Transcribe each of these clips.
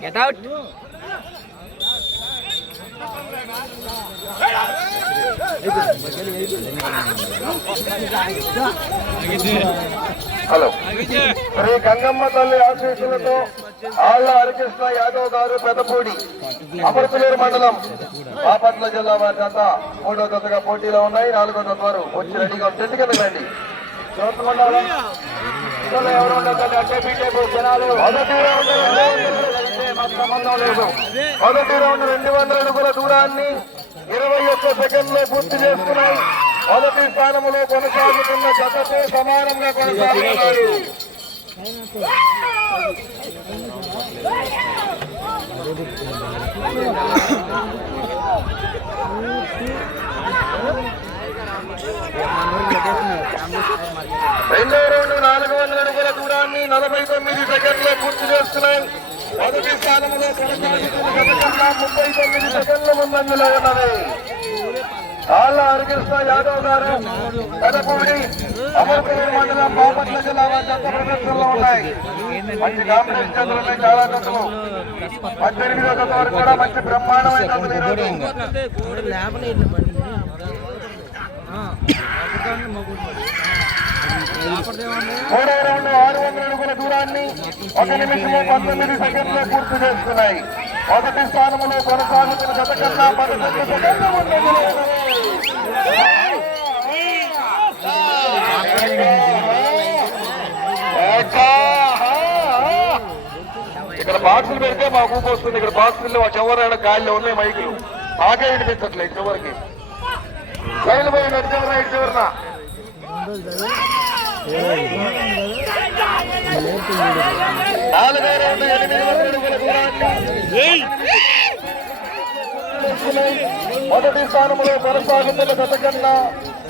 Get out. Hello Shri Gangamma తల్లి ఆశీస్సులతో ఆళ్ల హరికృష్ణ యాదవ్ గారు పెదపూడి అమరపులేరు మండలం బాపట్ల జిల్లా వారి జత 3వ జతగా పోటీలో ఉన్నాయి. 4వ జత వారు వచ్చి రెడీగా టెంట్ కింద రండి. ఎవరు ఉండదండి అంటే బీటేపు జనాలు సంబంధం లేదు. మొదటి రౌండ్ 200 అడుగుల దూరాన్ని 21 సెకండ్లో పూర్తి చేసుకున్నాయి. మొదటి స్థానంలో కొనసాగుతున్న జతతో సమానంగా కొనసాగుతున్నారు. రెండో రౌండ్ 400 అడుగుల దూరాన్ని 49 సెకండ్లో పూర్తి చేస్తున్నాయి. మొదటి స్థానంలో కొనసాగుతున్న జత 39 సెకండ్ల ముందంజలో ఉన్నది. ఆళ్ల హరికృష్ణ యాదవ్ గారు పెదపూడి అమరపులేరు మండలం బాపట్ల జిల్లా జత ప్రదర్శనలో ఉన్నాయి. మంచి కాంపిటీషన్ చేతులున్నాయి. చాలా జతలు 18వ జత వరకు కూడా మంచి బ్రహ్మాండమైన మూడో రౌండ్ 600 అడుగుల దూరాన్ని 1 నిమిషము 19 సెకండ్లో పూర్తి చేసుకున్నాయి. మొదటి స్థానంలో కొనసాగుతున్న జత కన్నా 12 సెకండ్ల ముందంజలో ఇక్కడ బాక్సులు పెడితే మా ఊపు వస్తుంది. ఇక్కడ బాక్సులు చివరి గాలిలో ఉన్నాయి మైకులు ఆగే వినిపించట్లేదు. చివరికి రైలు పోయిన చివరిన ఇటు చివరిన 4వ రౌండ్ 800 అడుగుల దూరాన్ని మొదటి స్థానంలో కొనసాగుతున్న జత కన్నా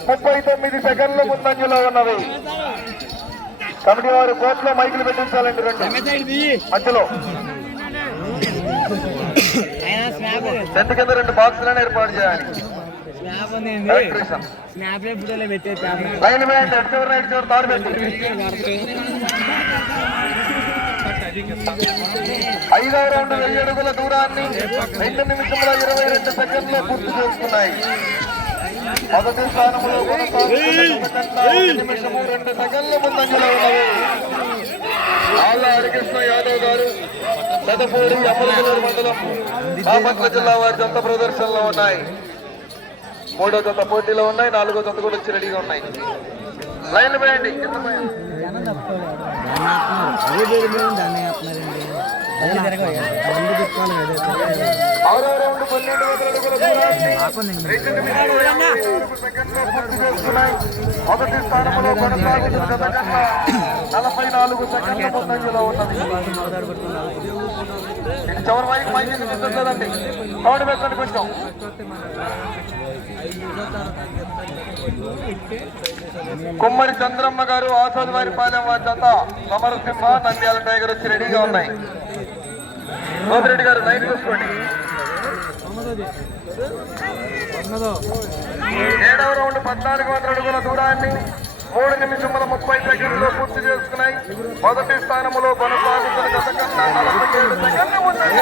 39 సెకండ్ల ముందంజలో ఉన్నది. కమిటీ వారు కోర్టులో మైకులు పెట్టించాలండి. 2 మధ్యలో టెంట్ కింద 2 బాక్సులను ఏర్పాటు చేయాలి. లైన్ వేయండి. ఎటు చివరి తాడు పెట్టి 5వ రౌండ్ 1000 అడుగుల దూరాన్ని 2 నిమిషముల 22 సెకండ్లో పూర్తి చేసుకున్నాయి. మొదటి స్థానంలో 1 నిమిషము 2 సెకండ్ల ముందంజలో ఉన్నది. ఆళ్ల హరికృష్ణ యాదవ్ గారు పెదపూడి అమరపులేరు మండలం బాపట్ల జిల్లా వారి జత ప్రదర్శనలో ఉన్నాయి. 3వ జత పోటీలో ఉన్నాయి. 4వ జత కూడా వచ్చి రెడీగా ఉన్నాయి. లైన్లు వేయండి. 6వ రౌండ్ 1200 అడుగుల దూరాన్ని 2 నిమిషాలు 24 సెకండ్లో పూర్తి చేసుకున్నాయి. మొదటి స్థానంలో కొనసాగుతున్న జత కన్నా 44 సెకండ్ల ముందంజలో ఉన్నది. ఇటు చివరి వైపు మైకి చూస్తుందండి. సౌండ్ పెట్టండి కొంచెం. కుమ్మరి చంద్రమ్మ గారు ఆసాద్ వారి పాలెం వారి జత సమరసింహ నంద్యాల టైగర్ వచ్చి రెడీగా ఉన్నాయి. సోదరెడ్డి గారు లైన్ చూసుకోండి. 7వ రౌండ్ 1400 అడుగుల దూరాన్ని 3 నిమిషముల 30 సెకండ్లో పూర్తి చేసుకున్నాయి. మొదటి స్థానంలో కొనసాగుతున్న జత కన్నా 47 సెకండ్లు ఉన్నాయి.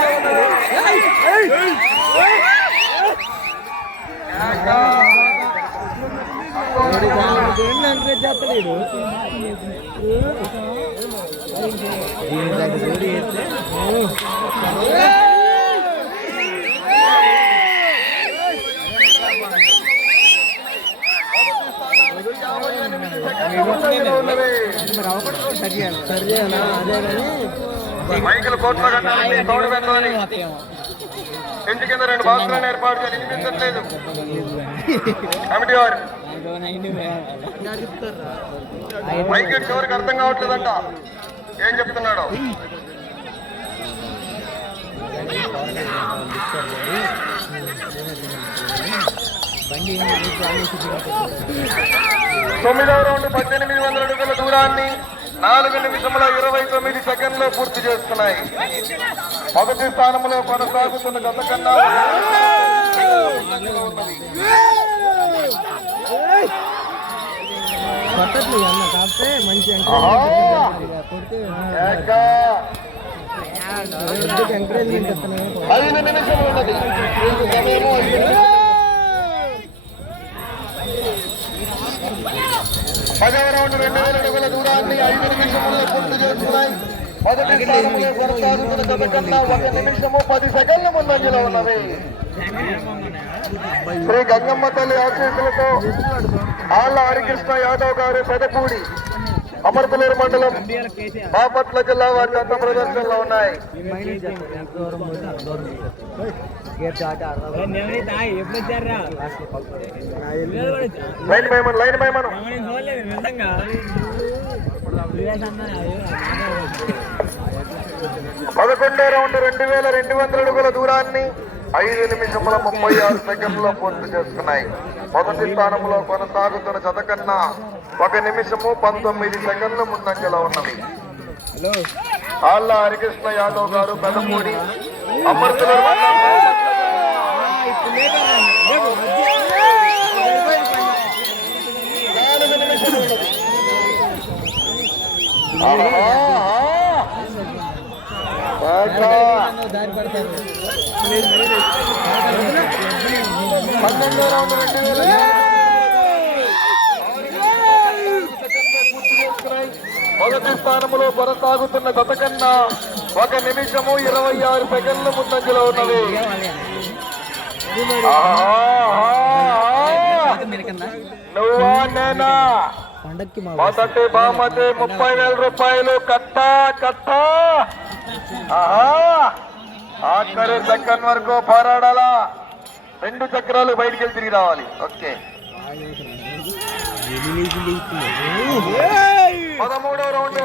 మైకులు కోట్లో కట్టాలండి. సౌండ్ పెంచాలి. ఇంటి కింద 2 బాక్సులను ఏర్పాటు చేయాలి. వినిపించట్లేదు కమిటీ వారు. మైక్ చివరికి అర్థం కావట్లేదంట ఏం చెప్తున్నాడో. తొమ్మిదవ రౌండ్ 1800 అడుగుల దూరాన్ని 4 నిమిషముల 29 సెకండ్లో పూర్తి చేస్తున్నాయి. మొదటి స్థానంలో కొనసాగుతున్న గత కన్నా ఐదు నిమిషములు ఉన్నది. సమయము 10వ రౌండ్ 2000 అడుగుల దూరాన్ని 5 నిమిషముల్లో పూర్తి చేస్తున్నాయి. మొదటి స్థానంలో కొనసాగుతున్న గత కన్నా 1 నిమిషము 10 సెకండ్ల ముందంజలో ఉన్నవి. శ్రీ గంగమ్మ తల్లి ఆశీస్సులతో ఆళ్ల హరికృష్ణ యాదవ్ గారు పెదపూడి అమర్పలేరు మండలం బాపట్ల జిల్లా వారి గత ప్రదర్శనలో ఉన్నాయి. లైన్ భయమను 11వ రౌండ్ 2200 అడుగుల దూరాన్ని 5 నిమిషముల 36 సెకండ్లో పూర్తి చేస్తున్నాయి. మొదటి స్థానంలో కొనసాగుతున్న జత కన్నా 1 నిమిషము 19 సెకండ్ల ముందంజలో ఉన్నవి. ఆళ్ల హరికృష్ణ యాదవ్ గారు పెదపూడి అమర్పలేరు మండలం మొదటి స్థానంలో కొనసాగుతున్న గత కన్నా 1 నిమిషము 26 సెకండ్ల ముందంజలో ఉన్నవి. నువ్వా నేనా మొదటి బామతి 30,000 రూపాయలు కట్టా కట్టా. ఆఖరి సెకండ్ వరకు పోరాడాలా. 2 చక్రాలు బయటికి వెళ్ళి తిరిగి రావాలి. ఓకే. 13వ రౌండ్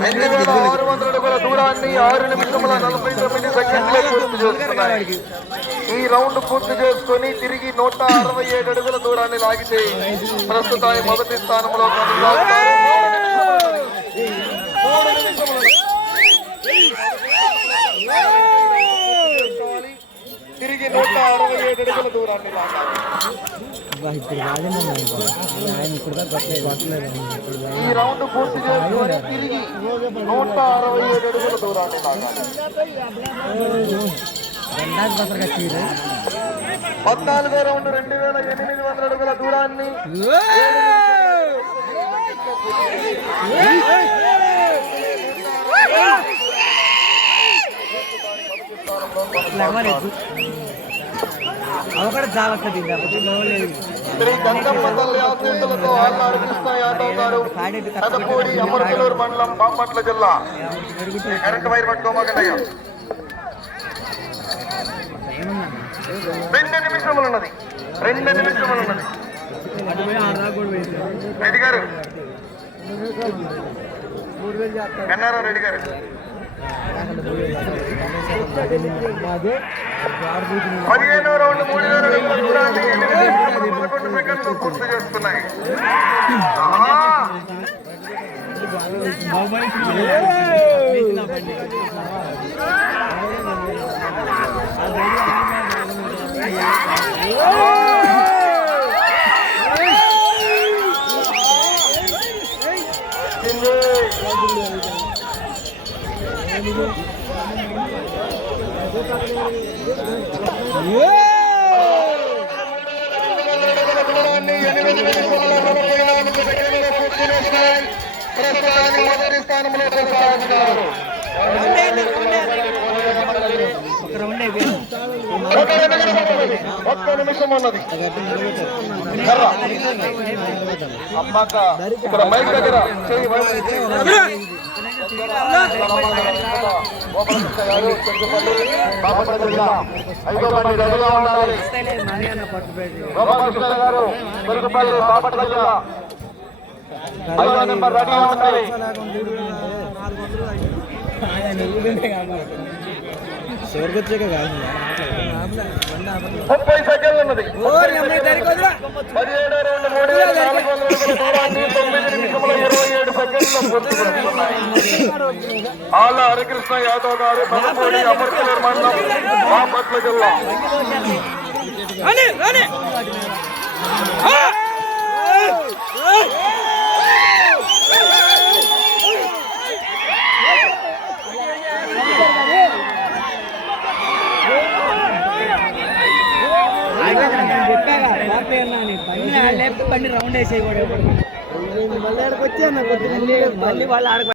2600 అడుగుల దూరాన్ని 6 నిమిషముల 49 సెకండ్లో పూర్తి చేస్తున్నాయి. ఈ రౌండ్ పూర్తి చేసుకుని తిరిగి 167 అడుగుల దూరాన్ని లాగితే ప్రస్తుతాన్ని మొదటి స్థానంలో కొనసాగుతారు. 3 నిమిషములు తిరిగి 167 అడుగుల దూరాన్ని లాగాలి. ఈ రౌండ్ పూర్తి చేసుకొని తిరిగి 167 అడుగుల దూరాన్ని లాగాలి. 14వ రౌండ్ 2800 అడుగుల దూరాన్ని 7 శ్రీ గంగమ్మ తల్లి ఆశీస్సులతో ఆళ్ల హరికృష్ణ యాదవ్ గారు పెదపూడి అమర్పలేరు మండలం బాపట్ల జిల్లా. Current wire పట్టుకోమాకయ్య. 2 నిమిషములు ఉన్నది. 2 నిమిషములు ఉన్నది. రెడ్డి గారు కన్నారావు రెడ్డి గారు 15వ రౌండ్ 3000 అడుగుల దూరాన్ని 11 సెకండ్లు పూర్తి చేస్తున్నాయి. మొదటి స్థానంలో కొనసాగుతున్నారు. 1 నిమిషం ఉన్నది. అమ్మాక ఇక్కడ మైక్ దగ్గర రెడీగా ఉండాలి. గోపాలకృష్ణ గారు పెరుగుపల్లి బాపట్ల జిల్లా 5వ నెంబర్ రెడీగా ఉండాలి. స్వర్గొచ్చాక కాదు 30 సెకండ్లు ఉన్నది. 17వ రౌండ్ 3,400 అడుగుల దూరాన్ని 9 నిమిషముల 27 సెకండ్లు పూర్తి చేసుకున్నాయి. ఆళ్ళ హరికృష్ణ యాదవ్ గారు తమపూడి అమర్కలూరు మండలం బాపట్ల జిల్లా. బండి రౌండ్ వేసేయకూడదు. మళ్ళీ ఆడకొచ్చి మళ్ళీ వాళ్ళు ఆడ